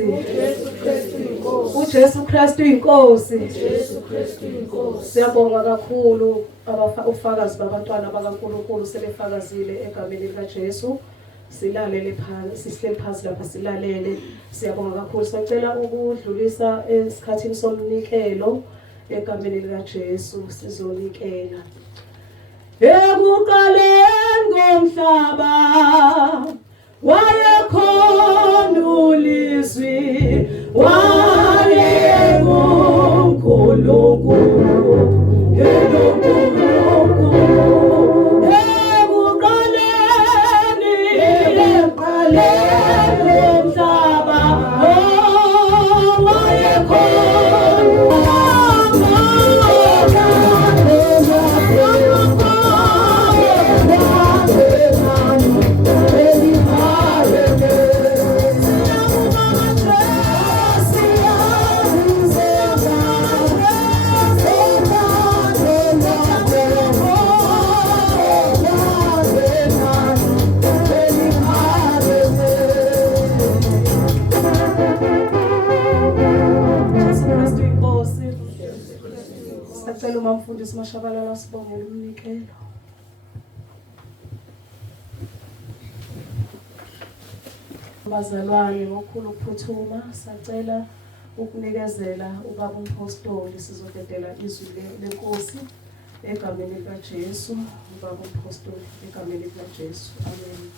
inkosi. uJesu Kristu inkosi. Siyabonga kakhulu ufakazi babantwana bakaNkulunkulu sebefakazile egameni likaJesu. Silalele phansi, sihleli phansi lapha silalele. Siyabonga kakhulu. Sicela ukudlulisa esikhathini somnikelo egameni likaJesu sizonikela. Ekuqaleni komhlaba wayekhona ulizwi, wayenguNkulunkulu. Umfundisi Mashabalala sibongela umnikelo. Bazalwane ngokukhulu ukuphuthuma sacela ukunikezela ubaba umpostoli sizodedela izwi lenkosi egameni likaJesu. Ubaba umpostoli egameni likaJesu. Amen.